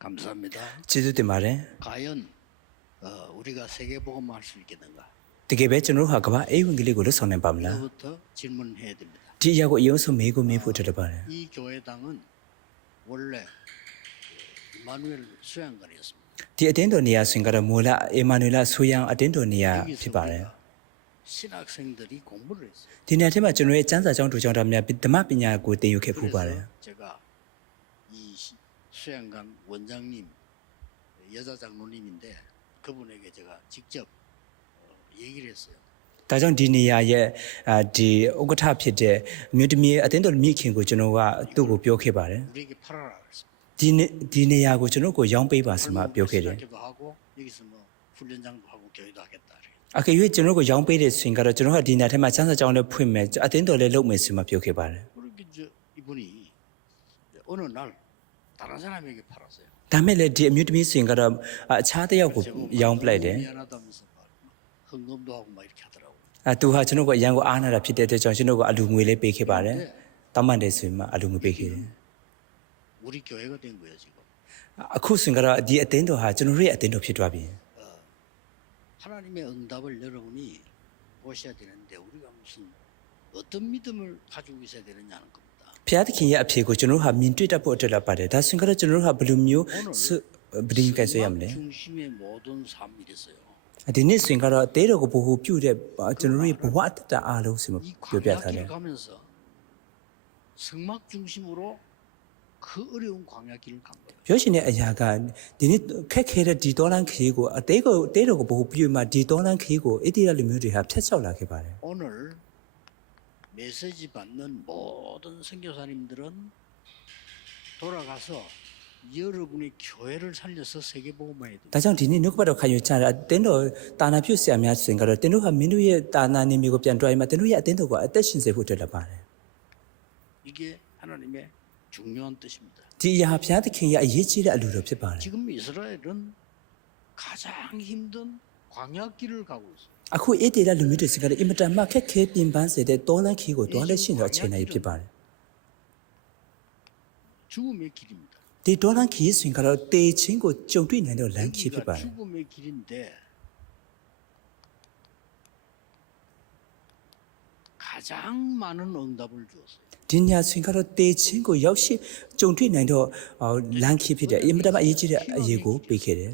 감사합니다. ကျေးဇူးတင်ပါတယ် 과연 어, 우리가 세계복음 할 수 있겠는가? တကယ်ပဲကျွန်တော်တို့ဟာကမ္ဘာအေးဝင်ကလေးကိုလွတ်ဆောင်နိုင်ပါမလား 이거부터 질문해야 됩니다. ဒီအရာကိုအရင်ဆုံးမေးကိုမေးဖို့တက်တယ်ပါတယ် 이 교회당은 원래 마누엘 수양관이었습니다. ဒီအတင်းတော်နေရာဆိုရင်ကတော့မိုလာအေမာနွေလာဆူယန်အတင်းတော်နေရာ 여기서 ဖြစ်ပါတယ် 우리가 신학생들이 공부를 했어요. ဒီနေရာထဲမှာကျွန်တော်ရဲ့စမ်းစာကျောင်းတူကျောင်းသားများဓမ္မပညာကိုသင်ယူခဲ့ဖူးပါတယ် 그래서 제가 이 시- 수양관 원장님 여자 장로님인데 그분에게 제가 직접 어, 얘기를 했어요. ဒါကြောင့်ဒီနေရာရဲ့အာဒီဥက္ကဋ္ဌဖြစ်တဲ့အမျိုးသမီးအတင်းတော်မိခင်ကိုကျွန်တော်ကသူ့ကိုပြောခဲ့ပါတယ် 우리에게 팔아라 그랬습니다. ဒီနေဒီနေရာကိုကျွန်တော်ကိုရောင်းပေးပါဆိုမှပြောခဲ့တယ် 신학교도 하고 여기서 뭐 훈련장도 하고 교회도 하겠다. 그래요. အကယ်၍ကျွန်တော်ကိုရောင်းပေးတဲ့ဆိုရင်ကတော့ကျွန်တော်ကဒီနေရာထဲမှာစမ်းစာကျောင်းလည်းဖွင့်မယ်အတင်းတော်လည်းလုပ်မယ်ဆိုမှပြောခဲ့ပါတယ် 그렇게 저 이분이 어느 날 ဒါမဲ့လည်းဒီအမျိုးသမီးဆိုရင်ကတော့အာအခြားတစ်ယောက်ကို 제가 ရောင်းပလိုက်တယ် 미안하다면서 막 헌금도 하고 막 이렇게 하더라고요. အဲသူဟာကျွန်တော်ကအရန်ကိုအားနာတာဖြစ်တဲ့အတွက်ကြောင့်ကျွန်တော်ကအလူငွေလေးပေးခဲ့ပါတယ်တောင်းပန်တယ်ဆိုရင်မှအလူငွေပေးခဲ့တယ် 우리 교회가 된 거예요 지금. အခုဆိုရင်ကတော့ဒီအတင်းတော်ဟာကျွန်တော်တို့ရဲ့အတင်းတော်ဖြစ်သွားပြီ 하나님의 응답을 여러분이 보셔야 되는데 우리가 무슨 어떤 믿음을 가지고 있어야 되느냐는 겁니다. ဖျားသခင်ရဲ့အဖြေကိုကျွန်တော်တို့ဟာမြင်တွေ့တတ်ဖို့အတွက်လာပါတယ်ဒါဆိုရင်ကတော့ကျွန်တော်တို့ဟာဘယ်လိုမျိုးဆုဘယ်လိုကဲဆိုရမလဲ 성막 중심의 모든 삶이 됐어요. ဒီနေ့ဆိုရင်ကတော့အသေးတော်ကိုဘ ഹു ပြုတဲ့ကျွန်တော်တို့ရဲ့ဘဝအတ္တအားလုံးဆိုမှ 이 ပြောပြထားတယ် 광야길 가면서 성막 중심으로 그 어려운 광야길을 간 거예요. ပြောရှင်တဲ့အရာကဒီနေ့ခက်ခဲတဲ့ဒီတော်လန်ခရီးကိုအသေးကိုအသေးတော်ကိုဘ ഹു ပြုမှဒီတော်လန်ခရီးကိုအတိရလူမျိုးတွေဟာဖျက်ချောက်လာခဲ့ပါတယ် 오늘 메시지 받는 모든 선교사님들은 돌아가서 여러분의 교회를 살려서 세계복음화해야 돼요. ဒါကြောင့်ဒီနေ့နှုတ်ကပတ်တော်ခံယူကြတဲ့အတင်းတော်တာနာပြုဆရာများဆိုရင်ကတော့တင်းတို့ဟာမင်းတို့ရဲ့တာနာနေမျိုးကိုပြန်တွားရင်မှတင်းတို့ရဲ့အတင်းတော်ကိုအသက်ရှင်စေဖို့အတွက်လာပါတယ် 이게 하나님의 중요한 뜻입니다. ဒီအရာဟာဘုရားသခင်ရဲ့အရေးကြီးတဲ့အလူတော်ဖြစ်ပါတယ် 지금 이스라엘은 가장 힘든 광야길을 가고 있어요. အခုအေးတည်တဲ့လူမျိုးတွေစကလည်းအင်မတန်မှခက်ခဲပြင်ပန်းစေတဲ့တောလန်းခေးကိုတွားလက်ရှိသောအခြေအနေဖြစ်ပါတယ်ဒီဒေါ်လန်ခီးဆိုရင်ကတော့တေချင်းကိုကြုံတွေ့နိုင်တဲ့လန်ခီးဖြစ်ပါတယ်ဒီညာဆိုရင်ကတော့တေချင်းကိုရောက်ရှိကြုံတွေ့နိုင်တော့လန်ခီးဖြစ်တယ်အင်မတန်အရေးကြီးတဲ့အရေးကိုပေးခဲ့တယ်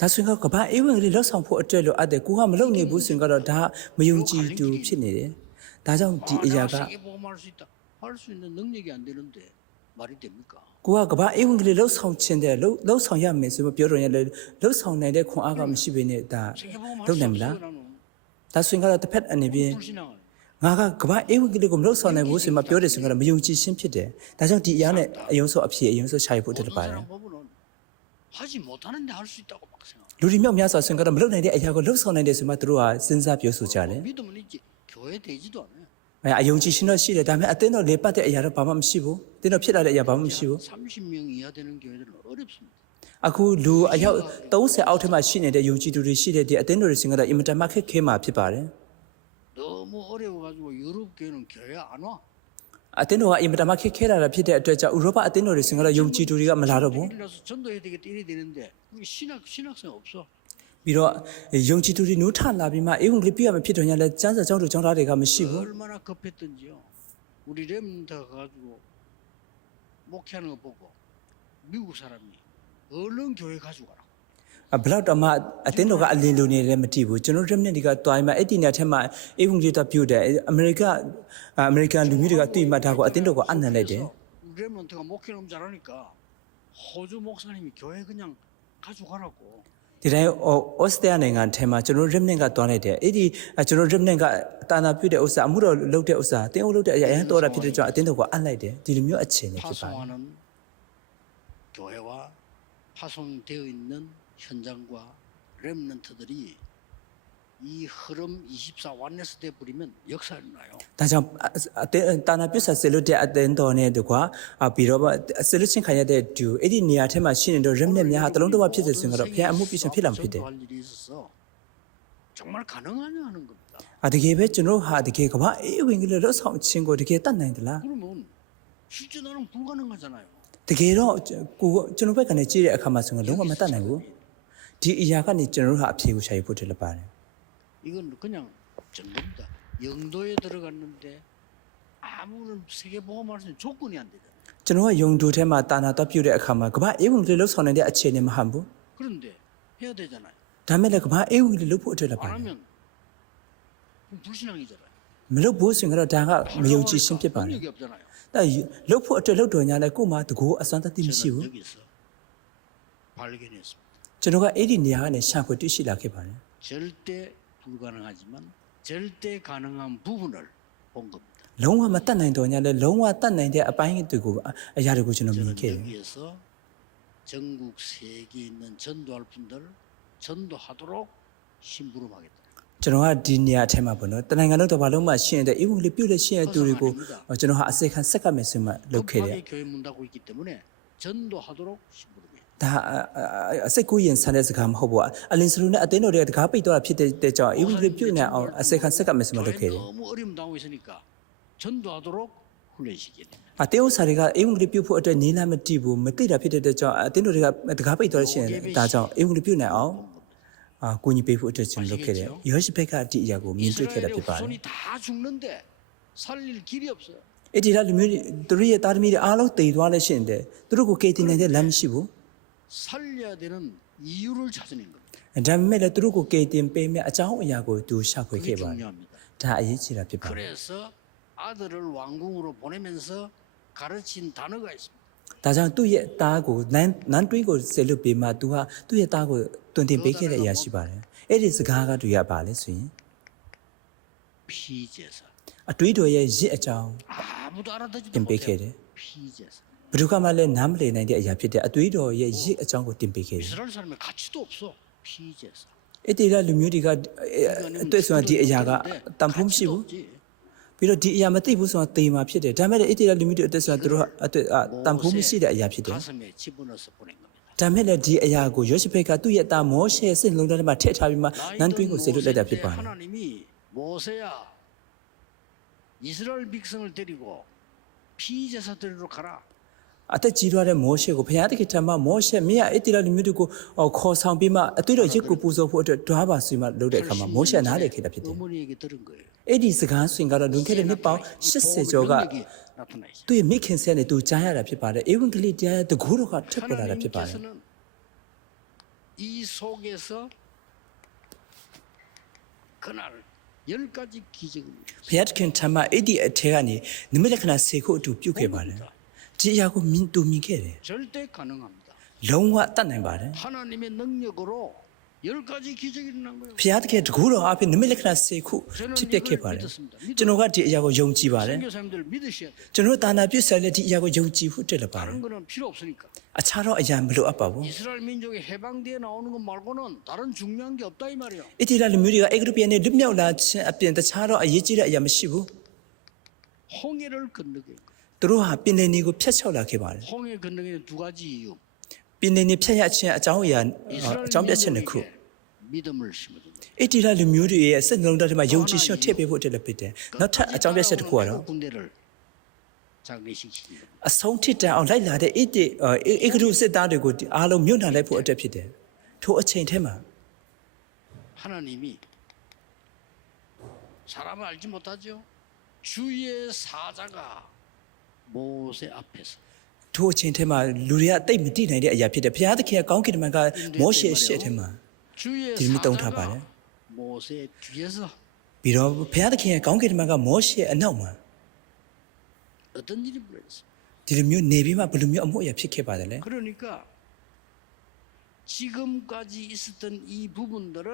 ဒါဆိုရင်ကဘာအေးဝင်ကလေးလောက်ဆောင်ဖို့အတွက်လိုအပ်တယ်ကိုကမလုပ်နိုင်ဘူးဆိုရင်ကတော့ဒါမယုံကြည်သူဖြစ်နေတယ်ဒါကြောင့်ဒီအရာကကိုကကဘာအေးဝင်ကလေးလောက်ဆောင်ခြင်းတဲ့လောက်ဆောင်ရမယ်ဆိုပြီးပြောတော့ရလေလောက်ဆောင်နိုင်တဲ့ခွန်အားကမရှိဘဲနဲ့ဒါလုပ်နိုင်မလားဒါဆိုရင်ကတော့တစ်ဖက်အနေဖြင့်ငါကကဘာအေးဝင်ကလေးကိုမလောက်ဆောင်နိုင်ဘူးဆိုမှပြောတယ်ဆိုရင်ကတော့မယုံကြည်ခြင်းဖြစ်တယ်ဒါကြောင့်ဒီအရာနဲ့အယုံဆုံးအဖြစ်အယုံဆုံးရှာရဖို့တက်ပါတယ် 하지 못하는데 할 수 있다고 막 생각. လူတွေမြောက်များစွာဆိုရင်ကတော့မလုပ်နိုင်တဲ့အရာကိုလှုပ်ဆောင်နိုင်တယ်ဆိုမှသူတို့ကစဉ်းစားပြောဆိုကြတယ် 믿음은 있지. 교회 되지도 않아요. ။အဲအယုံကြည်ရှင်တော့ရှိတယ်ဒါပေမဲ့အတင်းတော့လေပတ်တဲ့အရာတော့ဘာမှမရှိဘူး။တင်းတော့ဖြစ်လာတဲ့အရာဘာမှမရှိဘူး 30명 이하 되는 교회들은 어렵습니다. ။အခုလူအယောက်30အောက်ထက်မှရှိနေတဲ့ယုံကြည်သူတွေရှိတဲ့ဒီအတင်းတော်တွေစင်ကတော့အင်မတန်မှခက်ခဲမှာဖြစ်ပါတယ် 너무 어려워가지고 유럽 교회는 교회 안 와. ။ အတင်းတော်ကအင်မတန်မှခက်ခဲလာတာဖြစ်တဲ့အတွက်ကြောင့်ဥရောပအတင်းတော်တွေစင်ကတော့ယုံကြည်သူတွေကမလာတော့ဘူး 일어나서 전도해야 되겠다 이래 되는데 우리 신학 신학생 없어. ။ပြီးတော့ယုံကြည်သူတွေနိုးထလာပြီးမှအေဝံဂေလိပြရမယ်ဖြစ်တော့ညာလဲစမ်းစာကြောင်းတို့ကြောင်းသားတွေကမရှိဘူး 얼마나 급했던지요. 우리 렘더 가지고 목회하는 거 보고 미국 사람이 얼른 교회 가지고 가라. အဘလောက်တော့မှအတင်းတော်ကအလင်းလိုနေလည်းမတည်ဘူးကျွန်တော်တို့မြင့်ဒီကတွိုင်းမှာအဲ့ဒီနေရာထဲမှာအေဝံဂေလိတပြုတ်တယ်အမေရိကအမေရိကန်လူမျိုးတွေကတွေ့မှဒါကိုအတင်းတော်ကအနံ့လိုက်တယ် 렘런트가 목회 너무 잘하니까 호주 목사님이 교회 그냥 가져가라고 ဒီတိုင်းဩစတြေးလျနိုင်ငံထဲမှာကျွန်တော်တို့ remnant ကတွားလိုက်တယ်အဲ့ဒီကျွန်တော်တို့ remnant ကတာနာပြုတ်တဲ့ဥစ္စာအမှုတော်လုပ်တဲ့ဥစ္စာတင်းအုပ်လုပ်တဲ့အရာအရင်တော်တာဖြစ်တဲ့ကြောင့်အတင်းတော်ကအပ်လိုက်တယ်ဒီလိုမျိုးအခြေအနေဖြစ်ပါတယ် 파송하는 교회와 파송되어 있는 현장과 렘런트들이 이 흐름 24 완네스 돼 버리면 역사를 나요. ဒါကြောင့်အတင်းတာနာပြုတ်ဆက်ဆလွတ်တဲ့အတင်းတော်နဲ့တကွာပြီးတော့ဆလွတ်ချင်းခံရတဲ့ဒူအဲ့ဒီနေရာထဲမှာရှိနေတော့ remnant များဟာတလုံးတစ်ဝဖြစ်တဲ့ဆိုရင်တော့ဖခင်အမှုပြရှင်ဖြစ်လာမှာဖြစ်တယ် 전도할 일이 있어서 정말 가능하냐 하는 겁니다. အတကယ်ပဲကျွန်တော်ဟာတကယ်ကမ္ဘာအေးဝင်ကလေးတော့ဆောင်ချင်းကိုတကယ်တတ်နိုင်သလား 그러면 실제 나는 불가능하잖아요. တကယ်တော့ကိုကျွန်တော်ဘက်ကနေကြည့်တဲ့အခါမှာဆိုရင်လုံးဝမတတ်နိုင်ဘူး ဒီအရာကနေကျွန်တော်တို့ဟာအဖြေကိုရှာရဖို့တည်းလည်းပါတယ် 이건 그냥 전부입니다. 영도에 들어갔는데 아무런 세계 보험할 수 있는 조건이 안 되잖아요. ကျွန်တော်ကယုံတူထဲမှာတာနာတော့ပြုတ်တဲ့အခါမှာကမ္ဘာအေးဝင်ကလေးလှုပ်ဆောင်နေတဲ့အခြေအနေမဟန်ဘူး 그런데 해야 되잖아요. ဒါမဲ့လည်းကမ္ဘာအေးဝင်ကလေးလှုပ်ဖို့အတွက်လည်း 안 ပါတယ် 하면 그럼 불신앙이잖아요. မလှုပ်ဘူးဆိုရင်တော့ဒါကမယုံကြည်ရှင်းဖြစ်ပါတယ် 능력이 없잖아요. ဒါလှုပ်ဖို့အတွက်လှုပ်တော်ညာလဲကို့မှာတကူအစွမ်းတတိမရှိ 저는 ဘူး 여기서 발견했습니다. ကျွန်တော်ကအဲ့ဒီနေရာကနေရှာဖွေတွေ့ရှိလာခဲ့ပါတယ် 절대 불가능하지만 절대 가능한 부분을 본 겁니다. လုံးဝမတတ်နိုင်တော်ညာလဲလုံးဝတတ်နိုင်တဲ့အပိုင်းတွေကိုအရာတွေကိုကျွန်တော်မြင် 저는 ခဲ့တယ် 여기에서 전국 세계에 있는 전도할 분들 전도하도록 심부름하겠다. ကျွန်တော်ကဒီနေရာအထက်မှာပေါ့နော်တနိုင်ငံလုံးတစ်ပါလုံးမှာရှိနေတဲ့ဧဝံဂေလိပြုတဲ့ရှိတဲ့သူတွေကိုကျွန်တော်ဟာအစေခံဆက်ကမယ်ဆိုမှလုပ်ခဲ့တယ် 급하게 교회 문 닫고 있기 때문에 전도하도록 심부름해요. ဒါအစိတ်ကူးရင်ဆန်တဲ့စကားမဟုတ်ဘူးအလင်းစလူနဲ့အတင်းတို့တွေကတကားပိတ်သွားတာဖြစ်တဲ့ကြောင့်အီဝီတွေပြုတ်နေအောင်အစိတ်ခံစက်ကမစမလုပ်ခဲ့ဘူးအတေဥစားတွေကအေဝံဂေလိပြုဖို့အတွက်နေလမတိဘူးမတိတာဖြစ်တဲ့ကြောင့်အတင်းတို့တွေကတကားပိတ်သွားရှင်ဒါကြောင့်အေဝံဂေလိပြုနိုင်အောင်အာကိုညီပေးဖို့အတွက်ကျွန်တော်လုပ်ခဲ့တယ်ယောရှဘက်ကဒီအရာကိုမြင်တွေ့ခဲ့တာဖြစ်ပါတယ်အဲ့ဒီလာလူမျိုးတွေသူတို့ရဲ့တာသမီတွေအားလုံးတည်သွားလဲရှင်တယ်သူတို့ကိုကယ်တင်နိုင်တဲ့လမ်းမရှိဘူး 살려야 되는 이유를 찾아낸 겁니다. ဒါပေမဲ့လည်းသူတို့ကိုကယ်တင်ပေးမဲ့အကြောင်းအရာကိုသူရှာဖွေ 그게 ခဲ့ပါတယ် 중요합니다. ဒါအရေးကြီးတာဖြစ်ပါတယ် 그래서 아들을 왕궁으로 보내면서 가르친 단어가 있습니다. ဒါကြောင့်သူ့ရဲ့သားကိုနန်းနန်းတွင်းကိုဆက်လွတ်ပေးမှသူဟာသူ့ရဲ့သားကိုတွင်တင်ပေးခဲ့တဲ့အရာရှိပါတယ်အဲ့ဒီစကားကတူရပါလဲဆိုရင် 피제사. အတွေးတော်ရဲ့ရစ်အကြောင်း 아무도 알아듣지도 တင်ပေးခဲ့ 못해요. တယ် 피제사. ဘယ်သူကမှလည်းနားမလည်နိုင်တဲ့အရာဖြစ်တဲ့အတွေးတော်ရဲ့ရစ်အကြောင်းကိုတင်ပေးခဲ့တယ် 이스라엘 사람의 가치도 없어. 피제사. အဲ့ဒီလားလူမျိုးတွေကအတွက်ဆိုရင်ဒီအရာကတန်ဖိုးမရှိဘူး 없지. ပြီးတော့ဒီအရာမသိဘူးဆိုတော့တေးမှာဖြစ်တယ်ဒါပေမဲ့အဲ့ဒီလားလူမျိုးတွေအတွက်ဆိုရင်သူတို့အတွက်တန်ဖိုးမရှိတဲ့အရာဖြစ်တယ် 가슴에 집어넣어서 보낸 겁니다. ဒါမဲ့လည်းဒီအရာကိုယောရှဖက်ကသူ့ရဲ့သားမောရှေစိတ်လုံးထဲမှာထည့်ထားပြီးမှနန်းတွင်းကိုဆေလွတ်လိုက်တာဖြစ်ပါတယ် 하나님이 모세야 이스라엘 백성을 데리고 피제사 드리러 가라. အသက်ကြီးသွားတဲ့မောရှေကိုဘုရားသခင်ထံမှာမောရှေမင်းကအဲ့ဒီလားလူမျိုးတွေကိုခေါ်ဆောင်ပြီးမှအတွေ့တော်ရစ်ကိုပူဇော်ဖို့အတွက်တွားပါဆွေးမှလုပ်တဲ့အခါမှာမောရှေနားလည်ခဲ့တာဖြစ်တယ် 어머니에게 들은 거예요. အဲ့ဒီစကားဆွင်ကတော့လွန်ခဲ့တဲ့နှစ်ပေါင်း80ကျော်က 능력이 나타나 있어요. သူ့ရဲ့မိခင်ဆက်နဲ့သူကြားရတာဖြစ်ပါတယ်ဧဝံဂေလိတရားရဲ့တကူတော်ကထပ်ပေါ်လာတာဖြစ်ပါတယ် 하나님께서는 이 속에서 그날 열 가지 기적을 ဘုရားသခင်ထံမှာအဲ့ဒီအထက်ကနေနိမိတ်လက္ခဏာစေခုအတူပြုတ်ခဲ့ပါတယ် ဒီအရာကိုမြင်တူမြင်ခဲ့တယ် 절대 가능합니다. လုံးဝတတ်နိုင်ပါတယ် 하나님의 능력으로 열 가지 기적이 일어난 거예요. ဘုရားသခင်တကူတော်အပြင်နိမိတ်လက္ခဏာစေခုဖြစ်ပျက်ခဲ့ပါတယ်ကျွန်တော်ကဒီအရာကိုယုံကြည်ပါတယ် 선교사님들 믿으셔야 돼요. ကျွန်တော်တာနာပြည့်ဆက်လက်ဒီအရာကိုယုံကြည်ဖို့တက်လာပါတယ် 다른 거는 필요 없으니까. အခြားတော့အရာမလိုအပ်ပါဘူး 이스라엘 민족이 해방되어 나오는 것 말고는 다른 중요한 게 없다 이 말이에요. အတိလာလူမျိုးတွေကအေဂရုပြန်နဲ့လွတ်မြောက်လာခြင်းအပြင်တခြားတော့အရေးကြီးတဲ့အရာမရှိဘူး 홍해를 건너게. သူတို့ဟာပင်လယ်နီကိုဖျက်ချောက်လာခဲ့ပါတယ် 홍해 건너기는 두 가지 이유. ပင်လယ်နီဖျက်ရခြင်းအကြောင်းအရာ 이스라엘 အကြောင်းပြချက်နှစ်ခု 민족에게 믿음을 심어줍니다. အတိလာလူမျိုးတွေရဲ့စိတ်နှလုံးသားထဲမှာယုံကြည်ရှော့ထည့်ပေးဖို့တက်လက်ဖြစ်တယ်နောက်ထပ်အကြောင်းပြချက်တစ်ခုကတော့ 애국 군대를 장례시키는 အဆုံးထိတန်အောင်လိုက်လာတဲ့အေတိအေဂရုစစ်သားတွေကိုအားလုံးမြုပ်နှံလိုက်ဖို့အတွက်ဖြစ်တယ်ထိုအချိန်ထဲမှာ 하나님이 사람을 알지 못하죠. 주의 사자가 모세 앞에서 ထိုအချိန်ထဲမှာလူတွေကတိတ်မတိနိုင်တဲ့အရာဖြစ်တယ်ဘုရားသခင်ကကောင်းကင်တမန်ကမောရှေရှေ့ထဲမှာ 주의 이름이 사자가 떠오르나봐요. 모세 뒤에서 ပြီးတော့ဘုရားသခင်ကကောင်းကင်တမန်ကမောရှေအနောက်မှာ 어떤 일이 벌어졌어요. ဒီလိုမျိုးနေပြီးမှဘယ်လိုမျိုးအမှုအရာဖြစ်ခဲ့ပါတယ်လဲ 그러니까 지금까지 있었던 이 부분들을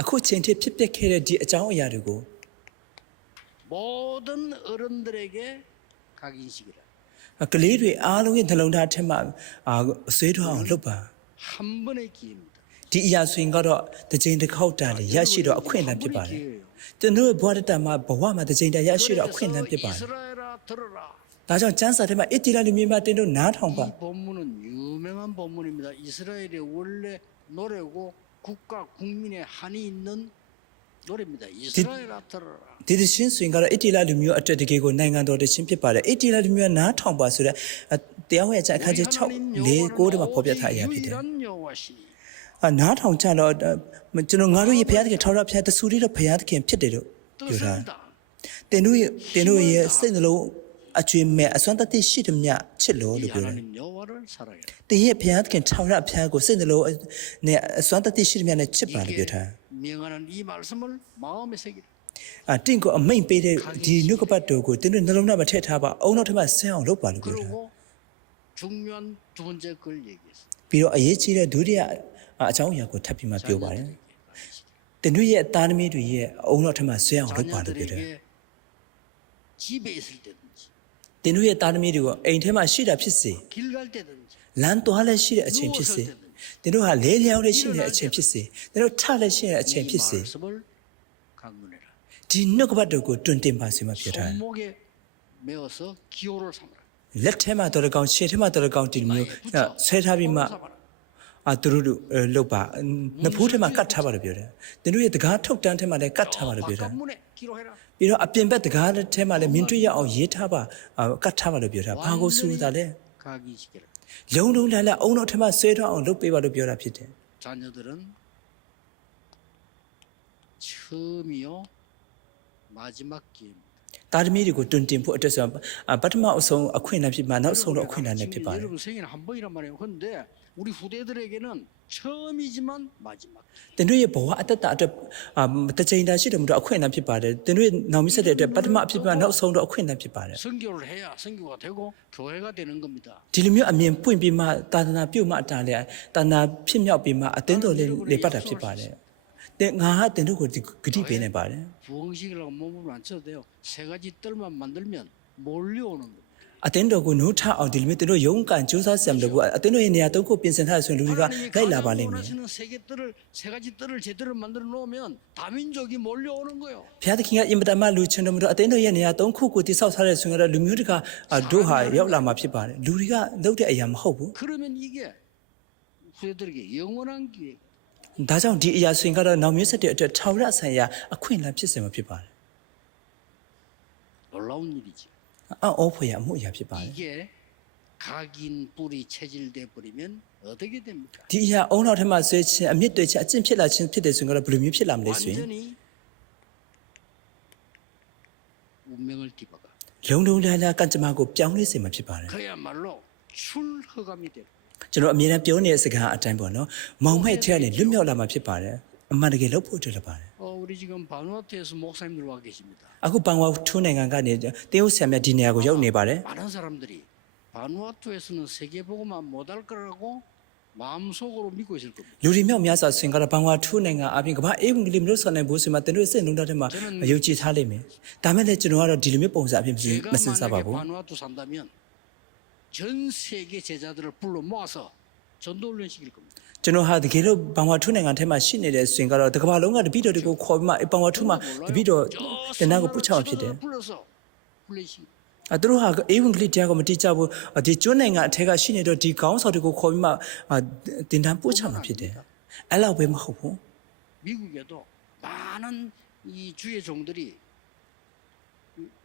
အခုချိန်ထိဖြစ်ပျက်ခဲ့တဲ့ဒီအကြောင်းအရာတွေကို 모든 어른들에게 각인식이라. ကလေးတွေအားလုံးရဲ့နှလုံးသားထဲမှာအာအဆွေးထွားအောင်လုပ်ပါ 한 번의 기회입니다. ဒီအရာဆိုရင်ကတော့တစ်ချိန်တစ်ခေါက်တာလေရရှိတော့အခွင့်အလမ်းဖြစ်ပါတယ် 기회예요. ကျွန်တော်ရဲ့ဘဝတစ်တမှာဘဝမှာတစ်ချိန်တည်းရရှိတော့အခွင့်အလမ်းဖြစ်ပါတယ် 이스라엘아 들어라. ဒါကြောင့်ကျမ်းစာထဲမှာအစ္စရာလူမျိုးများတင်းတို့နားထောင်ပါ 이 본문은 유명한 본문입니다. 이스라엘의 원래 노래고 국가 국민의 한이 있는 ဒီဒီချင်းဆိုရင်ကတော့အစ်တီလာလူမျိုးအတွက်တကယ်ကိုနိုင်ငံတော်တချင်းဖြစ်ပါတယ်အစ်တီလာလူမျိုးကနားထောင်ပါဆိုတဲ့တရားဟောရချက်အခန်းကြီး6 4 9တမှာဖော်ပြထားအရာဖြစ်တယ်အနားထောင်ကြတော့ကျွန်တော်ငါတို့ရဲ့ဘုရားသခင်ထောက်ရဘုရားတဆူရီတော့ဘုရားသခင်ဖြစ်တယ်လို့ပြောတာတင်တို့တင်တို့ရဲ့စိတ်နှလုံးအကျွေးမဲ့အစွမ်းတသက်ရှိသည်မြချစ်လို့လို့ပြောတယ်။တင်ရဲ့ဘုရားသခင်ထောက်ရဘုရားကိုစိတ်နှလုံးနဲ့အစွမ်းတသက်ရှိသည်မြနဲ့ချစ်ပါလို့ပြောထားတယ် 명하는 이 말씀을 마음에 새기라. အတင့်ကိုအမိန်ပေးတဲ့ဒီနှုတ်ကပတ်တော်ကိုတင်တို့နှလုံးသားမှာထည့်ထားပါအုံနောက်ထပ်မှာဆင်းအောင်လုပ်ပါလို့ပြောတာ 그리고 중요한 두 번째 걸 얘기했어. ပြီးတော့အရေးကြီးတဲ့ဒုတိယအကြောင်းအရာကိုထပ်ပြီးမှပြောပါတယ် 자녀들에게. တင်တို့ရဲ့အသားသမီးတွေရဲ့အုံနောက်ထပ်မှာဆင်းအောင်လုပ်ပါလို့ပြောတယ် 자녀들에게 집에 있을 때든지 တင်တို့ရဲ့သားသမီးတွေကိုအိမ်ထဲမှာရှိတာဖြစ်စေ 길 갈 때든지 လမ်းသွားလက်ရှိတဲ့အချိန်ဖြစ်စေ သင်တို့ဟာလဲလျောင်းတဲ့ရှင်ရဲ့အချင်းဖြစ်စေသင်တို့ထတဲ့ရှင်ရဲ့အချင်းဖြစ်စေဒီနှုတ်ကပတ်တို့ကိုတွင်တင်ပါစေမှာဖြစ်တာလက်ထဲမှာတော်တော်ကောင်းရှေ့ထဲမှာတော်တော်ကောင်းဒီမျိုးဆဲထားပြီးမှအာသူတို့လောက်ပါနဖိုးထဲမှာကတ်ထားပါလို့ပြောတယ်သင်တို့ရဲ့တကားထုတ်တန်းထဲမှာလည်းကတ်ထားပါလို့ပြောတယ်ပြီးတော့အပြင်ဘက်တကားထဲမှာလည်းမင်းတွေ့ရအောင်ရေးထားပါကတ်ထားပါလို့ပြောတာဘာကိုစူးတာလဲ 각인시켜라. လုံလုံလာလာအုံနောက်ထဲမှာဆွဲထားအောင်လုပ်ပေးပါလို့ပြောတာဖြစ်တယ် 자녀들은 처음이요 마지막 기회입니다. သားသမီးတွေကိုတွင်တင်ဖို့အတွက်ဆိုပထမအဆုံးအခွင့်အလမ်းဖြစ်မှာနောက်ဆုံးတော့အခွင့်အလမ်းလည်းဖြစ်ပါတယ် 여러분 생애는 한 번이란 말이에요. 그런데 우리 후대들에게는 처음이지만 마지막. တင်တို့ရဲ့ဘဝအတ္တအတွက်တစ်ချိန်တာရှိတယ်မလို့အခွင့်အလမ်းဖြစ်ပါတယ်တင်တို့ရဲ့နောက်မဆက်တဲ့အတွက်ပထမအဖြစ်မှာနောက်ဆုံးတော့အခွင့်အလမ်းဖြစ်ပါတယ် 선교를 해야 선교가 되고 교회가 되는 겁니다. ဒီလိုမျိုးအမြင်ပွင့်ပြီးမှသာသနာပြုတ်မှအတားလေသာသနာဖြစ်မြောက်ပြီးမှအသင်းတော်လေးလေပတ်တာဖြစ်ပါတယ်တဲ့ငါဟာတင်တို့ကိုဒီဂတိပေးနေပါတယ် 부흥식이라고 몸을 안 쳐도 돼요. 세 가지 뜰만 만들면 몰려오는 겁니다. အသင်းတော်ကိုနိုးထအောင်ဒီလိုမျိုးတင်တို့ရုန်းကန်ကြိုးစားဆံလို့ဘူးအသင်းတော်ရဲ့နေရာတုံးကိုပြင်ဆင်ထားရဆိုရင်လူတွေက 하나님이 လိုက်လာပါ 가장 လိမ့်မယ် 원하시는 세 개 뜰을 세 가지 뜰을 제대로 만들어 놓으면 다민족이 몰려오는 거예요. ဖျားသခင်ကအင်မတန်မှလူချင်တော်မူတော့အသင်းတော်ရဲ့နေရာသုံးခုကိုတိဆောက်ထားတဲ့ဆိုရင်တော့လူမျိုးတွေကဒိုဟာရောက်လာမှာဖြစ်ပါတယ်လူတွေကလုပ်တဲ့အရာမဟုတ်ဘူး 그러면 이게 후대들에게 영원한 기회. ဒါကြောင့်ဒီအရာဆိုရင်ကတော့နောက်မျိုးဆက်တဲ့အတွက်ထောင်ရဆိုင်ရာအခွင့်အလမ်းဖြစ်စေမှာဖြစ်ပါတယ် 놀라운 일이지. အော်ဖွယ်ရအမှုအရာဖြစ်ပါတယ် 이게 각인 뿔이 체질돼 버리면 어떻게 됩니까? ဒီအရာအုံနောက်ထက်မှဆွဲခြင်းအမြင့်တွေခြင်းအကျင့်ဖြစ်လာခြင်းဖြစ်တယ်ဆိုရင်တော့ဘယ်လိုမျိုးဖြစ်လာမလဲဆိုရင် 완전히 운명을 뒤바가 လုံလုံလာလာကံကြမ္မာကိုပြောင်းလဲစေမှာဖြစ်ပါတယ် 그야말로 출허감이 되고 ကျွန်တော်အမြဲတမ်းပြောနေတဲ့စကားအတိုင်းပေါ့နော်မောင်မဲ့တဲ့ကနေလွတ်မြောက်လာမှာဖြစ်ပါတယ်အမှန်တကယ်လုပ်ဖို့အတွက်လည်းပါတယ် 어, 우리 지금 바누아투에서 목사님들 와 계십니다. အခုဘန်ဝါထိုးနိုင်ငံကနေတေယုဆံမြတ်ဒီနေရာကိုရောက်နေပါတယ် 많은 사람들이 바누아투에서는 세계보고만 못할 거라고 마음속으로 믿고 있을 겁니다. လူတွေမြောက်များစွာဆွင်ကတော့ဘန်ဝါထိုးနိုင်ငံအပြင်ကမ္ဘာအေးဝင်ကလေးမျိုးဆောင်နေဖို့ဆိုမှတင်တို့စိတ်လုံးသားထဲမှာယုံကြည်ထားလိမ့်မယ်ဒါမဲ့လည်းကျွန်တော်ကတော့ဒီလိုမျိုးပုံစံအပြင် 제가 မစင်စားပါ 만약에 ဘူး 바누아투 산다면 전 세계 제자들을 불러 모아서 전도 훈련 시킬 겁니다. ကျွန်တော်ဟာတကယ်လို့ဘန်ဝါထိုးနိုင်ငံထဲမှာရှိနေတဲ့ဆွင်ကတော့တကမ္ဘာလုံးကတပိတော်တွေကိုခေါ်ပြီးမှဘန်ဝါထိုးမှာတပိတော်တင်နာကိုပုတ်ချမှာဖြစ်တယ် 불러서 훈련 시킬 အဲသူတို့ဟာအေးဝင်ကလေးတရားကိုမတိကျဘူးဒီကျွန်းနိုင်ငံအထက်ကရှိနေတော့ဒီကောင်းဆောင်တွေကိုခေါ်ပြီးမှတင်တန်းပို့ချမှာဖြစ်တယ်အဲ့လောက်ပဲမဟုတ်ဘူး 미국에도 많은 이 주의 종들이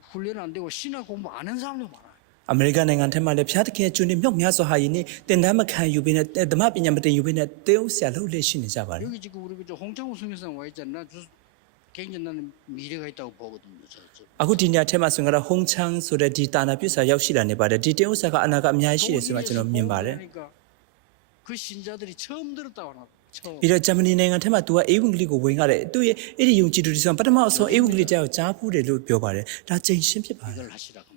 훈련 안 되고 신학 공부 안 한 사람도 많아요. အမေရိကန်နိုင်ငံထဲမှာလည်းဖျားတခင်ကျွန်းတွေမြောက်များစွာဟာယင်းနေတင်တန်းမခံယူဘဲနဲ့ဓမ္မပညာမတင်ယူဘဲနဲ့တေးဥဆရာလှုပ်လေ့ရှိနေကြပါတယ် 여기 지금 우리 그저 홍창호 선교사님 와 있잖아. 주, 굉장히 나는 미래가 있다고 보거든요. 저, 저. အခုဒီညထဲမှာဆိုရင်ကတော့ဟုံချန်းဆိုတဲ့ဒီတာနာပြစ်စာရောက်ရှိလာနေပါတယ်ဒီတင်ဥစ္စာကအနာကအများကြီးရှိတယ်ဆိုတာကျွန်တော်မြင်ပါတယ် 그러니까 그 신자들이 처음 들었다고 나 처음. ပြီးတော့ဂျာမနီနိုင်ငံထဲမှာ तू ကအေဝံဂေလိကိုဝင်ခဲ့တယ်သူရဲ့အဲ့ဒီယုံကြည်သူတွေဆိုပထမအဆုံးအေဝံဂေလိတရားကိုကြားဖူးတယ်လို့ပြောပါတယ်ဒါကျင့်ရှင်းဖြစ်ပါတယ် 이걸 하시라 그 말이에요.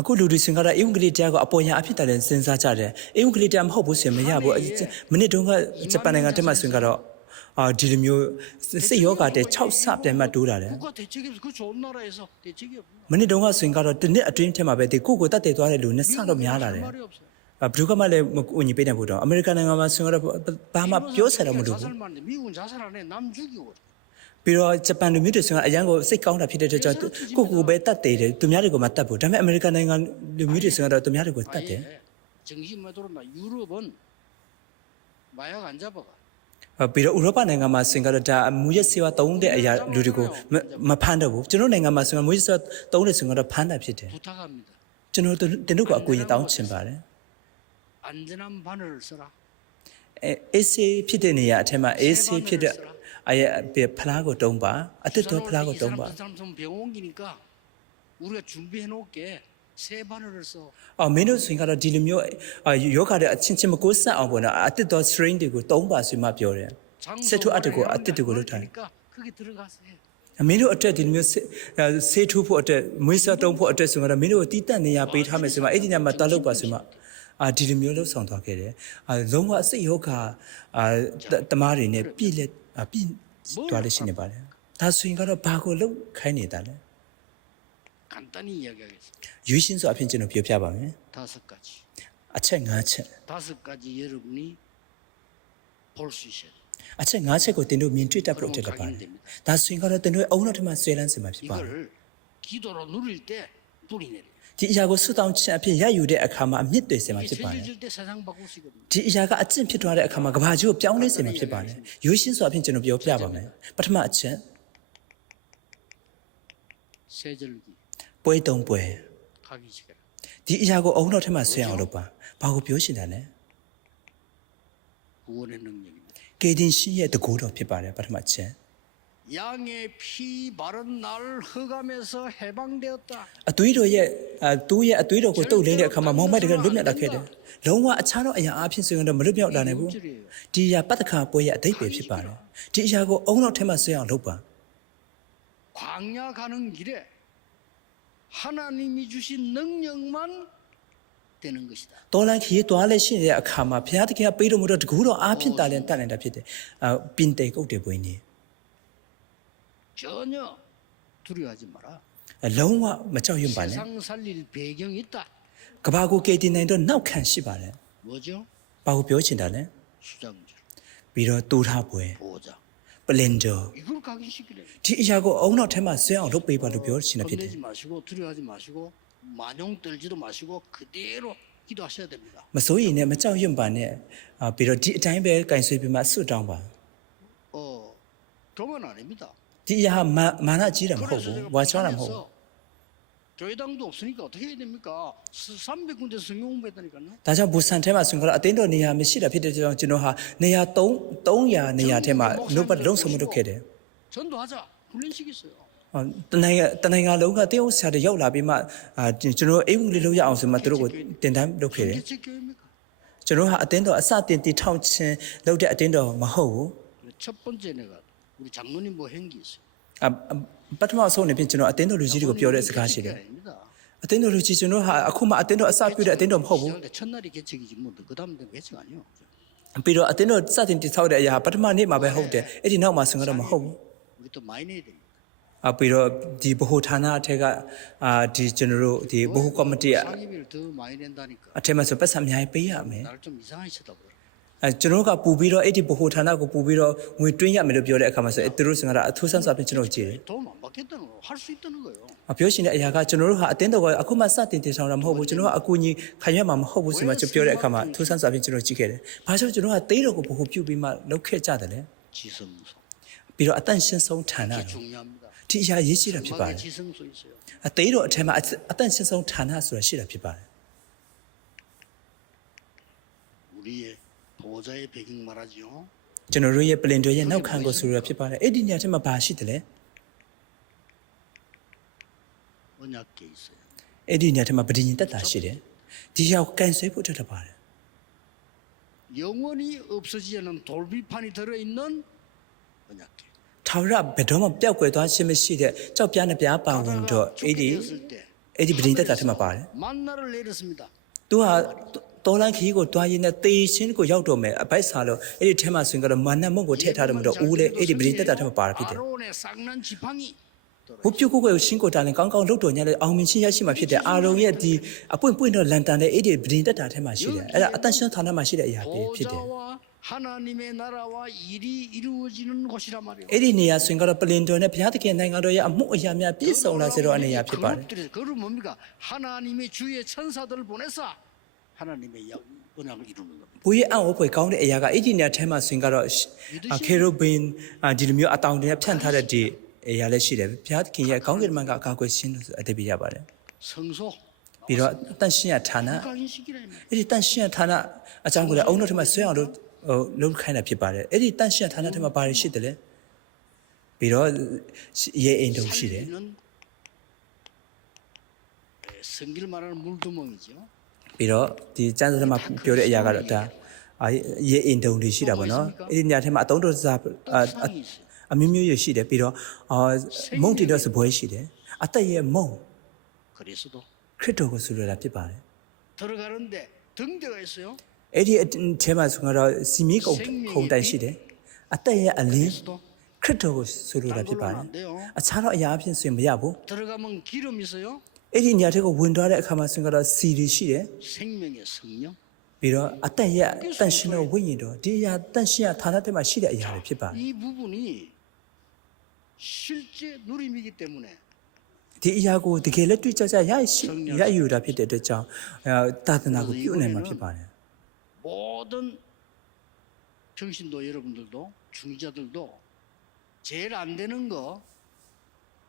အခုလူတွေစင်ကတော့အင်္ဂလိပ်တရားကိုအပေါ်ရအဖြစ်တည်းစဉ်းစားကြတယ်အင်္ဂလိပ်တရားမဟုတ်ဘူးဆိုရင်မရဘူးမနစ်တုန်းကဂျပန်နိုင်ငံတက်မှစင်ကတော့အာဒီလိုမျိုးစိတ်ယောဂတဲ့6ဆပြန်မှတ်တိုးတာတယ်မနစ်တုန်းကစင်ကတော့တစ်နှစ်အတွင်းထဲမှာပဲဒီကိုကိုတတ်တည်သွားတဲ့လူနဲ့ဆတော့များလာတယ်ဘလူးကမှလည်းကိုညီပေးနေဖို့တော့အမေရိကန်နိုင်ငံမှာစင်ကတော့ဘာမှပြောဆရာတော့မလို့ဘူး ပြီးတော့ဂျပန်လူမျိုးတွေဆိုရင်အရန်ကိုစိတ်ကောင်းတာဖြစ်တဲ့အတွက်ကြောင့်ကိုကိုပဲတတ်တယ်တယ်သူများတွေကိုမတတ်ဘူးဒါပေမဲ့အမေရိကန်နိုင်ငံလူမျိုးတွေဆိုရင်တော့သူများတွေကိုတတ်တယ် 아예 정신만 돌았나. 유럽은 마약 안 잡아가. ပြီးတော့ဥရောပနိုင်ငံမှာဆိုရင်ကတော့ဒါမူရစေဝါတုံးတဲ့အရာလူတွေကိုမဖမ်းတော့ဘူးကျွန်တော်နိုင်ငံမှာဆိုရင်မူရစေဝါတုံးတယ်ဆိုရင်တော့ဖမ်းတာဖြစ်တယ် 부탁합니다. ကျွန်တော်တင်တို့ကအကူအညီတောင်းချင်ပါတယ် 안전한 바늘을 써라. အဲအေးဆေးဖြစ်တဲ့နေရာအထက်မှာအေးဆေးဖြစ်တဲ့ အရာဖလားကိုတုံးပါအတစ်တော်ဖလားကိုတုံးပါ 이 사람 좀 병원 옮기니까 우리가 준비해 놓을게. 새 바늘을 써. အော်မင်းတို့ဆိုရင်ကတော့ဒီလိုမျိုးယောဂတဲ့အချင်းချင်းမကိုးဆက်အောင်ပေါ့နော်အတစ်တော် strain တွေကိုတုံးပါဆိုမှပြောတယ် 세트 아트고, 아트트고 를 다. 니까 거기 들어가세요. မင်းတို့အတွက်ဒီလိုမျိုးဆေးထူးဖို့အတွက်မွေးစားတုံးဖို့အတွက်ဆိုတော့မင်းတို့တီးတက်နေရပေးထားမယ်ဆိုမှအဲ့ဒီညမှာတားလို့ပါဆိုမှအာဒီလိုမျိုးလှုပ်ဆောင်သွားခဲ့တယ်အာလုံးဝစိတ်ယောဂအာတမားတွေနဲ့ပြည့်လက် ပြည့်သွားလို့ရှိနေပါတယ်ဒါဆိုရင်ကတော့ဘာကိုလှုပ်ခိုင်းနေတာလဲ 간단히 이야기하겠습니다. ရွေးရှင်းစွာအဖြစ်ကျွန်တော်ပြောပြပါမယ် 다섯 가지. အချက်၅ချက် 다섯 가지 여러분이 볼 수 있어야 돼요. အချက်၅ချက်ကိုတင်တို့မြင်တွေ့တတ်ဖို့တက်ပါတယ်ဒါဆိုရင်ကတော့တင်တို့ရဲ့အုံနောက်ထပ်မှာဆွဲလန်းစမှာဖြစ်ပါတယ် 이걸 기도로 누릴 때 뿌리 내려. ဒီအရာကိုဆွတောင်းခြင်းအဖြစ်ရယူတဲ့အခါမှာအမြင့်တွေစင်မှာဖြစ်ပါတယ်ဒီအရာကအကျင့်ဖြစ်သွားတဲ့အခါမှာကဘာကြီးကိုပြောင်းလဲစင်မှာဖြစ်ပါတယ်ယူရှင်းဆိုအဖြစ်ကျွန်တော်ပြောပြပါမယ်ပထမအချက်ပွဲတုံးပွဲဒီအရာကိုအုံတော်ထက်မှဆွဲအောင်လုပ်ပါဘာကိုပြောရှင်တယ်လဲကယ်တင်ရှင်ရဲ့တကူတော်ဖြစ်ပါတယ်ပထမအချက် 양의 피 바른 날 흑암에서 해방되었다. ။အသွေးတော်ရဲ့အသူ့ရဲ့အသွေးတော်ကိုတုပ်လင်းတဲ့အခါမှာမောင်မိုက်တကလွတ်မြောက်လာခဲ့တယ်။လုံးဝအခြားသောအရာအဖြစ်ဆိုရင်တော့မလွတ်မြောက်လာနိုင်ဘူး။ဒီအရာပတ်သက်ခါပွဲရဲ့အတိတ်ပဲဖြစ်ပါတယ်။ဒီအရာကိုအုံနောက်ထက်မှဆွဲအောင်လုပ်ပါ 광야 가는 길에 하나님이 주신 능력만 되는 것이다. ။တော်လန်ခရီးသွားလဲရှိတဲ့အခါမှာဘုရားသခင်ကပေးတော်မူတဲ့တကူတော်အားဖြင့်တာလင်တတ်နိုင်တာဖြစ်တယ်။အပင်တေကုတ်တဲ့ပွဲနေ 전혀 두려워하지 마라. အလုံးဝမကြောက်ရွံ့ပါနဲ့ 세상 살릴 배경이 있다. ကဘာကိုကယ်တင်နိုင်တော့နောက်ခံရှိပါတယ် 뭐죠? ။ဘာကိုပြောချင်တာလဲ 수장줄, ပြီးတော့တူထားပွဲ 보호자. ပလင်ဂျာ 이걸 각인시키래. ဒီအရာကိုအုံနောက်ထဲမှာဆွဲအောင်လုပ်ပေးပါလို့ပြောချင်တာဖြစ်တယ် 겁내지 마시고 두려워하지 마시고 만용 떨지도 마시고 그대로 기도하셔야 됩니다. ။မစိုးရင်လည်းမကြောက်ရွံ့ပါနဲ့။အာပြီးတော့ဒီအတိုင်းပဲကင်ဆွေးပြီးမှဆွတ်တောင်းပါ 어, 교만 아닙니다. ။ ဒီအရာဟာမာမာနကြီးတာမဟုတ် 그래서 ဘူး 제가 ။ဝါချောတာမဟုတ်ဘူး 북한에서 교회당도 없으니까 어떻게 해야 됩니까? 300군데 성경 공부했다니까요. ။ဒါကြောင့်ဘူဆန်ထဲမှာဆိုရင်တော့အတင်းတော်နေရာမရှိတာဖြစ်တဲ့ကြောင့်ကျွန်တော်ဟာနေရာ3 300နေရာထဲမှာနှုတ်ပတ်လုံးစုံမလုပ်ခဲ့တယ် 전도하자. 훈련식 있어요. ။ဟောတနိုင်ငံတနိုင်ငံလုံးကတင်းဥဆရာတွေရောက်လာပြီးမှအာကျွန်တော်အိမ်ဝင်လေးလို့ရအောင်ဆိုမှသူတို့ကိုတင်တန်းလုပ်ခဲ့တယ် 개척 교회입니까? ။ကျွန်တော်ဟာအတင်းတော်အစတင်တည်ထောင်ခြင်းလုပ်တဲ့အတင်းတော်မဟုတ်ဘူး။ 첫 번째 내가 우리 장로님 뭐 행기 있어요. အပထမဆုံးအနေဖြင့်ကျွန်တော်အတင်းတော်လူကြီးတွေကိုပြောတဲ့စကားရှိတယ် 아닙니다. အတင်းတော်လူကြီးကျွန်တော်ဟာအခုမှအတင်းတော်အစပြုတဲ့အတင်းတော်မဟုတ်ဘူး 시작할 때 첫날이 개척이지 뭐그 다음 날 개척 아니요. ပြီးတော့အတင်းတော်စတင်တည်ဆောက်တဲ့အရာပထမနေ့မှာပဲဟုတ်တယ်အဲ့ဒီနောက်မှာဆိုတော့မဟုတ်ဘူး 우리 또 많이 내야 됩니다. အပြီးတော့ဒီဘ ਹੁ ဌာနအထက်ကအာဒီကျွန်တော်တို့ဒီဘ ဟုကော်မတီ 사기비를 더 많이 낸다니까. အထက်မှာဆိုပတ်စံအများကြီးပေးရမယ် 나를 좀 이상하게 쳐다보더라. အဲကျွန်တော်ကပူပြီးတော့အဲ့ဒီဘဟုဌာနကိုပူပြီးတော့ငွေတွင်းရမယ်လို့ပြောတဲ့အခါမှာဆိုသူတို့စင်ကအထူးဆန်းစွာဖြင့်ကျွန်တော်ကြည့်တယ်။အပြောရှင်တဲ့အရာကကျွန်တော်တို့ဟာအတင်းတော်ကအခုမှစတင်တည်ဆောင်တာမဟုတ်ဘူးကျွန်တော်ကအကူကြီးခံရမှာမဟုတ်ဘူးဆိုမှကျွန်တော်ပြောတဲ့အခါမှာအထူးဆန်းစွာဖြင့်ကျွန်တော်ကြည့်ခဲ့တယ်။ဘာကြောင့်ကျွန်တော်ကတေးတော်ကိုဘဟုပြုပြီးမှလောက်ခဲ့ကြတယ်လဲ။ပြီးတော့အတန်ရှင်းဆုံးဌာနတော့ဒီအရာရေးရှိတာဖြစ်ပါတယ်။အသေးတော်အထက်မှာအတန်ရှင်းဆုံးဌာနဆိုတာရှိတာဖြစ်ပါတယ်။ 우리의 보호자의 배경 말하지요. ။ကျွန်တော်တို့ရဲ့ပလင်တွေရဲ့နောက်ခံကိုဆိုရဖြစ်ပါတယ်။အဲ့ဒီနေရာထဲမှာဘာရှိတယ်လဲ 언약계 있어요. ။အဲ့ဒီနေရာထဲမှာပဋိညာဉ်တက်တာရှိတယ်။ဒီရောက်ကန်ဆွဲဖို့တက်တာပါတယ် 영원히 없어지지 않는 돌비판이 들어있는 언약계. ။ထာဝရဘယ်တော့မှပျောက်ကွယ်သွားခြင်းမရှိတဲ့ကြောက်ပြားနှစ်ပြားပါဝင်တော့ 가다가 အဲ့ 죽게 ဒီ 되었을 때 အဲ့ဒီပဋိညာဉ်တက်တာထဲမှာပါတယ် 만나를 내렸습니다. ။ तू ဟာ တော်လန်ခီးကိုတွားရင်းနဲ့တေရှင်းကိုရောက်တော့မယ်အပိုက်စားလို့အဲ့ဒီထဲမှာဆိုရင်ကတော့မာနမုတ်ကိုထည့်ထားတယ်မတော့ဦးလေအဲ့ဒီပဋိညာဉ်တက်တာထဲမှာပါတာဖြစ်တယ် 아론의 쌍난 지팡이 ။ဘုပြုတ်ကိုကိုရှင်းကိုတာလည်းကောင်းကောင်းလုပ်တော်ညာလည်းအောင်မြင်ချင်းရရှိမှာဖြစ်တယ်။အာရုံရဲ့ဒီအပွင့်ပွင့်တော့လန်တန်တဲ့အဲ့ဒီပဋိညာဉ်တက်တာထဲမှာရှိတယ်။အဲ့ဒါအတန်ရှင်းဌာနမှာရှိတဲ့အရာပဲဖြစ်တယ်။ 보좌와 하나님의 나라와 일이 이루어지는 곳이란 말이에요. အဲ့ဒီနေရာဆိုရင်ကတော့ပလင်တော်နဲ့ဘုရားသခင်နိုင်ငံတော်ရဲ့အမှုအရာများပြည့်စုံလာစေတော့အနေရာဖြစ်ပါတယ် 그룹들이 그룹 뭡니까? 하나님의 주의 천사들을 보내서 하나님의 약- 언약을 이루는 겁니다. ။ဘိုးရဲ့အံ့ဩဖွယ်ကောင်းတဲ့အရာကအဲ့ဒီနေရာထဲမှာဆိုရင်ကတော့ခေရိုဘင်ဒီလိုမျိုးအတောင်တွေဖြန့်ထားတဲ့ဒီအရာလည်းရှိတယ်။ဘုရားသခင်ရဲ့ကောင်းကင်ဘုံကအကာအကွယ်ရှင်းလို့ဆိုအတိတ်ပြရပါတယ် 성소 ။ပြီးတော့တန်ရှင်းရဌာန 강인식이라 이 말이에요. အဲ့ဒီတန်ရှင်းရဌာနအကြောင်းကိုလည်းအုံနောက်ထဲမှာဆွဲအောင်လို့ဟိုလုပ်ခိုင်းတာဖြစ်ပါတယ်။အဲ့ဒီတန်ရှင်းရဌာနထဲမှာဘာတွေရှိတယ်လဲ။ပြီးတော့ရေအိမ်တုံရှိတယ် 살리는 예, 성길 말하는 물두멍이죠. ပြီးတော့ဒီစံစာထဲမှာပြောတဲ့အရာကတော့ဒါရေအင်တုံတွေရှိတာပေါ့နော်အဲ့ဒီညထဲမှာအတုံးတော်စားအမျိုးမျိုးရရှိတယ်ပြီးတော့မုံတီတော့စပွဲရှိတယ်အသက်ရဲ့မုံခရစ်တော်ခရစ်တော်ကိုဆိုရတာဖြစ်ပါတယ်အဲ့ဒီအထဲမှာဆိုတော့စီမီကုံခုံတိုင်ရှိတယ်အသက်ရဲ့အလင်းခရစ်တော်ကိုဆိုလိုတာဖြစ်ပါတယ်အခြားတော့အရာအဖြစ်ဆိုရင်မရဘူး 들어가면 기름 있어요. အဲ့ဒီနေရာထဲကိုဝင်သွားတဲ့အခါမှာဆိုတော့စီတွေရှိတယ် 생명의 성령. ပြီးတော့အသက်ရဲ့တန်ရှင်တော်ဝိညာဉ်တော်ဒီအရာတန်ရှင်ရဌာနထဲမှာရှိတဲ့အရာတွေဖြစ်ပါတယ် 이 부분이 실제 누림이기 때문에 ဒီအရာကိုတကယ်လက်တွေ့ကြကြရရှိရယူတာဖြစ်တဲ့အတွက်ကြောင့်အဲသာသနာကိုပြုနိုင်မှာဖြစ်ပါတယ် 모든 평신도 여러분들도 중의자들도 제일 안 되는 거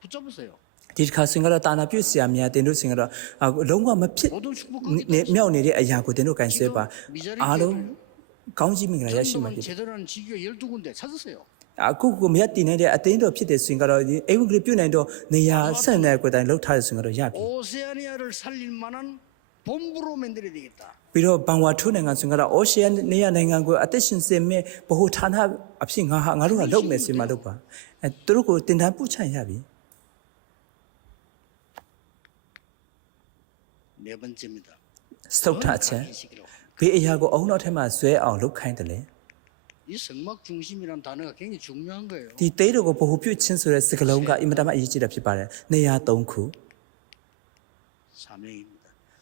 붙잡으세요. ဒီတစ်ခါစင်ကတော့တာနာပြုတ်ဆရာမြတ်တင်တို့စင်ကတော့လုံးဝမဖြစ်မြောက်နေတဲ့အရာကိုတင်တို့ကန်ဆဲပါအားလုံးကောင်းကြီးမင်္ဂလာရရှိမှာဖြစ်တယ်အခုကမြတ်တင်နေတဲ့အတင်းတော်ဖြစ်တဲ့စင်ကတော့အိမ်ကလေးပြုတ်နိုင်တော့နေရာဆန့်တဲ့ကိုယ်တိုင်လှုပ်ထားတဲ့စင်ကတော့ရပြီပြီးတော့ဘန်ဝါထိုးနိုင်ငံစင်ကတော့အိုရှန်နေရာနိုင်ငံကိုအသက်ရှင်စင်မဲ့ဗဟုဌာနအဖြစ်ငါဟာငါတို့ကလုပ်မယ်စင်မှာလုပ်ပါအဲသူတို့ကိုတင်တန်းပို့ချရပြီ ။သုတ်ထအချက်ဘေးအရာကိုအုံနောက်ထဲမှာဇွဲအောင်လုပ်ခိုင်းတယ်လေ။ဒီတေးတို့ကိုဘ ഹു ပြုတ်ချင်းဆိုတဲ့စကားလုံးကအင်မတန်မှအရေးကြီးတာဖြစ်ပါတယ်။နေရာ၃ခု။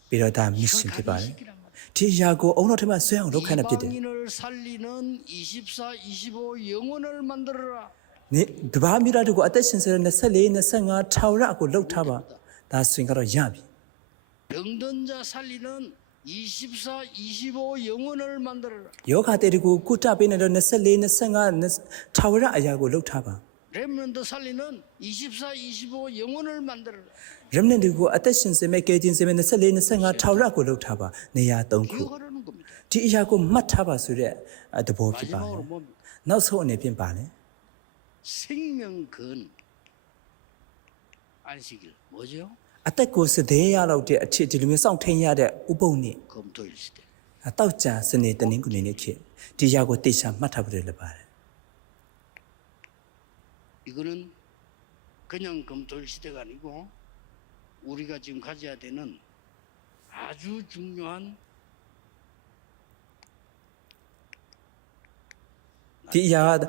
ပြီးတော့ဒါမစ်ရှင်ဖြစ်ပါတယ်။ဒီအရာကိုအုံနောက်ထဲမှာဆွဲအောင်လုပ်ခိုင်းတာဖြစ်တယ်။နိတဘာမီရာတို့ကိုအသက်ရှင်စေတဲ့24 25ထာဝရကိုလှုပ်ထားပါ။ဒါဆိုရင်ကတော့ရပြီ။ 병든 자 살리는 24, 25 영혼을 만들어라. ယောဂတဲ့တွေကိုကုတပေးနေတော့24 25ထာဝရအရာကိုလှုပ်ထားပါ 렘넌트 살리는 24, 25 영혼을 만들어라. ရမနန်တွေကိုအသက်ရှင်စေမဲ့ကဲတင်စေမဲ့24 25ထာဝရကိုလှုပ်ထားပါနေရာ၃ခု 기억하라는 겁니다. ဒီအရာကိုမှတ်ထားပါဆိုတဲ့သဘောဖြစ်ပါတ 마지막으로 ယ် 뭡니까? နောက်ဆုံးအနေဖြင့်ပါလေ 생명근 안식일 뭐죠? အသက်ကိုစသေးရတော့တဲ့အထစ်ဒီလိုမျိုးစောင့်ထိန်ရတဲ့ဥပုံနဲ့ 검토일 시대. အတောက်ကြစနေတနင်္ဂနွေနေ့ခေတ်ဒီအရာကိုတိတ်ချမှတ်ထားဖို့လည်းပါတယ် 이거는 그냥 검토일 시대가 아니고 우리가 지금 가져야 되는 아주 중요한 ဒီအရာက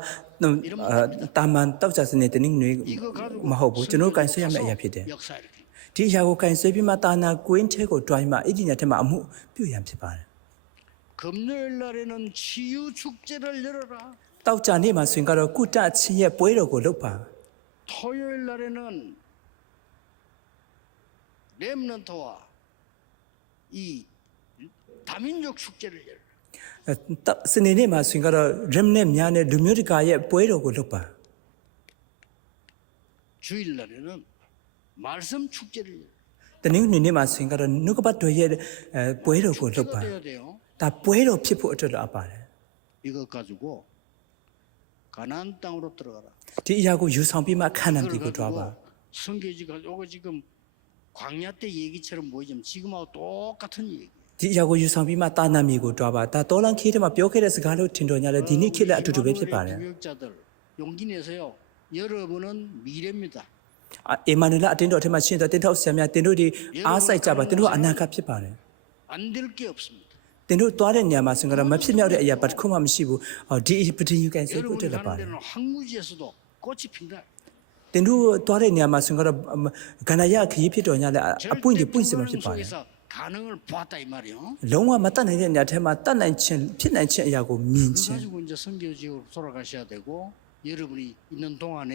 တာမန်တောက်ကြစနေတနင်္ဂနွေ 이거 가지고 မဟုတ်ဘူးကျွန်တော်ကန်ဆွဲရမယ့်အရာဖြစ်တယ် 역사 이렇게 ဒီအရာကိုကန်ဆွဲပြီးမှတာနာကွင်းထဲကိုတွိုင်းမှအဲ့ဒီညထဲမှာအမှုပြုရန်ဖြစ်ပါတယ် 금요일 날에는 치유 축제를 열어라. တောက်ကြနေ့မှာဆိုရင်ကတော့ကုတချင်းရဲ့ပွဲတော်ကိုလုပ်ပါ 토요일 날에는 렘넌트와 이 다민족 축제를 열어라. အဲတောက်စနေနေ့မှာဆိုရင်ကတော့ remnant များနဲ့လူမျိုးတကာရဲ့ပွဲတော်ကိုလုပ်ပါ 주일 날에는 말씀 축제를 열어라. တနင်္ဂနွေနေ့မှာဆိုရင်ကတော့နှုတ်ကပတ်တော်ရဲ့အဲပွဲတော်ကိုလုပ်ပါ 축제가 돼야 돼요. ဒါပွဲတော်ဖြစ်ဖို့အတွက်တော့အပ်ပါတယ် 이것 가지고 가나안 땅으로 들어가라. ဒီအရာကိုယူဆောင်ပြီးမှခန္ဓာပြည်ကိုတွားပါ 성계지 가지고 지금 광야 때 얘기처럼 보이지만 지금하고 똑같은 얘기. ဒီအရာကိုယူဆောင်ပြီးမှတာနာမြေကိုတွားပါဒါတော်လန်ခေးထဲမှာပြောခဲ့တဲ့စကားလို့ထင်တော်ညာလဲဒီနေ့ခေတ်လည်းအတူတူပဲဖြစ်ပါတယ် 교육자들 용기 내세요. 여러분은 미래입니다. အာအေမန်နူလာအတင်းတော်ထဲမှာရှင်းတဲ့တင်းထောက်ဆရာများတင်တို့ဒီအားစိုက်ကြပါတင်တို့ကအနာဂတ်ဖြစ်ပါတယ် 안 될 게 없습니다. တင်တို့သွားတဲ့နေရာမှာဆိုရင်ကတော့မဖြစ်မြောက်တဲ့အရာဘာတစ်ခုမှမရှိဘူးအော်ဒီပတင်ယူကန်စိတ်ကိုတက် 여러분이 လာပါတ 가는 ယ် 데는 항무지에서도 꽃이 핀다. တင်တို့သွားတဲ့နေရာမှာဆိုရင်ကတော့ကန္နာရခရီးဖြစ်တော်ညာလဲအပွင့်တွေပွင့်စမှာဖြစ်ပါတယ် 속에서 가능을 보았다 이 말이요. လုံးဝမတတ်နိုင်တဲ့နေရာထဲမှာတတ်နိုင်ခြင်းဖြစ်နိုင်ခြင်းအရာကိုမြင် 그 ခြင်း 가지고 이제 성교지역으로 돌아가셔야 되고 여러분이 있는 동안에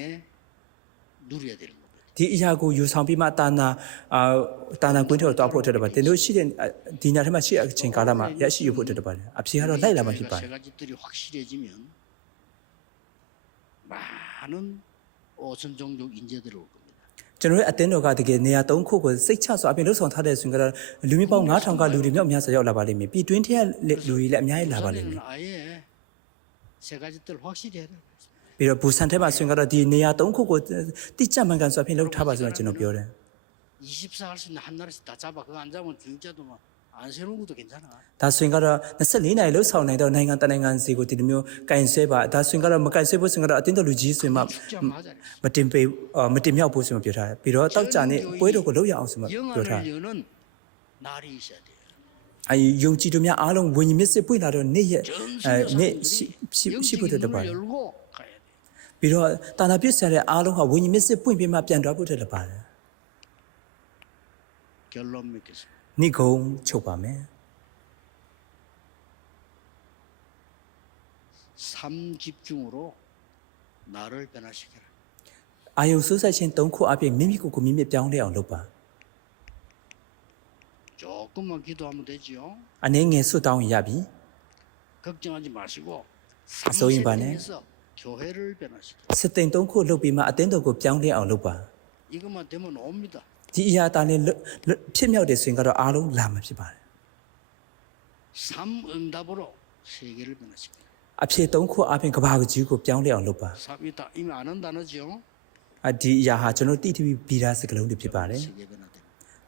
누려야 되는 겁니다. ဒီအရာကိုယူဆောင်ပြီးမှတာနာအာတာနာကွင်းထဲတော့တောက်ဖို့အတွက်တပါတင်တို့ရှိတဲ့ဒီညာထဲမှာရှိတဲ့အချိန်ကာလမှာရရှိရဖို့အတွက်တပါတယ်အဖြေကတော့လိုက်လာမှဖြစ်ပါတယ်ကျွန်တော်ရဲ့အတင်းတော်ကတကယ်နေရာ၃ခုကိုစိတ်ချစွာအပြင်လှုပ်ဆောင်ထားတဲ့ဆိုရင်ကတော့လူမျိုးပေါင်း9000ကလူတွေမြောက်များစွာရောက်လာပါလိမ့်မယ်ပြည်တွင်းထဲကလူတွေလည်းအများကြီးလာပါလိမ့်မယ် ပြီးတော့ဘူဆန်ထဲမှာဆိုရင်ကတော့ဒီနေရာ၃ခုကိုတိကျမှန်ကန်စွာဖြင့်လှုပ်ထားပါဆိုတော့ကျွန်တော်ပြောတယ် 24 할 수 있는 한 나라씩 다 잡아. 그거 안 잡으면 중자도 뭐안 세우는 것도 괜찮아. ဒါဆိုရင်ကတော့24နိုင်လှုပ်ဆောင်နိုင်တော့နိုင်ငံတနိုင်ငံစီကိုဒီလိုမျိုးကင်ဆဲပါဒါဆိုရင်ကတော့မကင်ဆဲဖို့ဆိုရင်ကတော့အတင်းတော်လူကြီးဆိုရင်မှ 축제 한번 하자. မတင်ပေးအော်မတင်မြောက်ဖို့ဆိုမှပြောထားတယ်ပြီးတော့တောက်ကြနေပွဲတော်ကိုလှုပ်ရအောင်ဆိုမှပြောထားတယ် 영안을 여는 날이 있어야 돼요. အဲယုံကြည်သူများအားလုံးဝิญဉ်မျက်စိပွင့်လာတော့နေ့ရက် 전 အဲ 세계 နေ့ရှိ 사람들이 ရှိရှိဖို့ 영적인 တက်ပါ ပြီးတော့တာနာပြစ်ဆရာတဲ့အားလုံးဟာဝิญဉ်မျက်စိပွင့်ပြီးမှပြန်သွားဖို့တက်ပါတယ် 결론 맺겠습니다. နိဂုံချုပ်ပါမယ် 삼 집중으로 나를 변화시켜라. အာယုံဆိုးဆက်ခြင်း၃ခုအပြင်မိမိကိုယ်ကိုမိမိပြောင်းလဲအောင်လုပ်ပါ 조금만 기도하면 되지요. အနေငယ်ဆွတ်တောင်းရပြီ 걱정하지 마시고 소위 반에. စစ်တင်သုံးခုလှုပ်ပြီးမှအတင်းတော်ကိုပြောင်းလဲအောင်လုပ်ပါဒီအရာတာနဲ့ဖြစ်မြောက်တယ်ဆိုရင်ကတော့အားလုံးလာမှာဖြစ်ပါတယ်အဖြစ်သုံးခုအပြင်ကဘာကြီးကိုပြောင်းလဲအောင်လုပ်ပါအဒီအရာဟာကျွန်တော်တိတိပီတာစကလုံးတွေဖြစ်ပါတယ်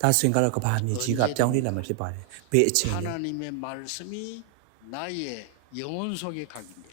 ဒါဆိုရင်ကတော့ကဘာမြေကြီးကပြောင်းလဲလာမှာဖြစ်ပါတယ်ဘေးအခြေအနေ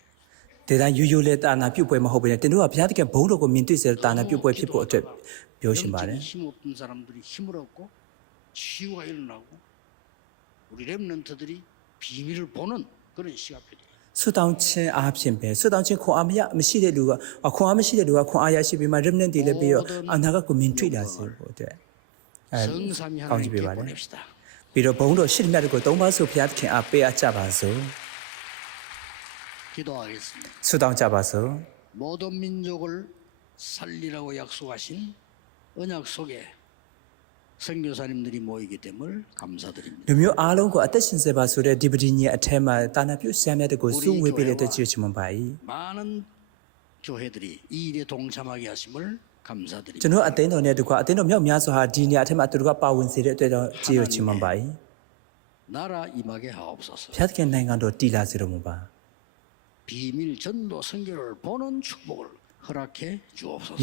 ဒေသရိုးရိုးလေးတာနာပြုတ်ပွဲမဟုတ်ဘဲတင်တို့ကဘုရားသခင်ဘုန်းတော်ကိုမြင်တွေ့စေတာနာပြုတ်ပွဲဖြစ်ဖို့အတွက်ပြောရှင်ပါတယ်ဆွတောင်းခြင်းအားဖြင့်ပဲဆွတောင်းခြင်းခွန်အားမရမရှိတဲ့လူကခွန်အားမရှိတဲ့လူကခွန်အားရရှိပြီးမှ remnant တွေလည်းပြီးတော့အနာဂတ်ကိုမြင်တွေ့လာစေဖို့အတွက်အဲကောင်းကြည့်ပေးပါနဲ့ပြီးတော့ဘုန်းတော်ရှိတဲ့မြတ်ကိုသုံးပါးဆိုဘုရားသခင်အားပေးအပ်ကြပါစို့ 기도하겠습니다. ဆွတောင်းကြပါစို့ 모든 민족을 살리라고 약속하신 언약 속에 선교사님들이 모이기 때문에 감사드립니다. လူမျိုးအားလုံးကိုအသက်ရှင်စေပါဆိုတဲ့ဒီပဒီညအထက်မှာတာနာပြုဆရာမြတ်တို့ကိုစုဝေးပေးတဲ့အတွက်ကျေးဇူးချီးမွမ်းပါ၏ 많은 교회들이 이 일에 동참하게 하심을 감사드립니다. ကျွန်တော်အသင်းတော်နဲ့တကွာအသင်းတော်မြောက်များစွာဟာဒီညအထက်မှာသူတို့ကပါဝင်စေတဲ့အတွက်တော့ကျေးဇူးချီးမွမ်းပါ၏ 나라 임하게 하옵소서. ဘုရားသခင်နိုင်ငံတော်တည်လာစေတော်မူပါ 비밀 전도 선교를 보는 축복을 허락해 주옵소서.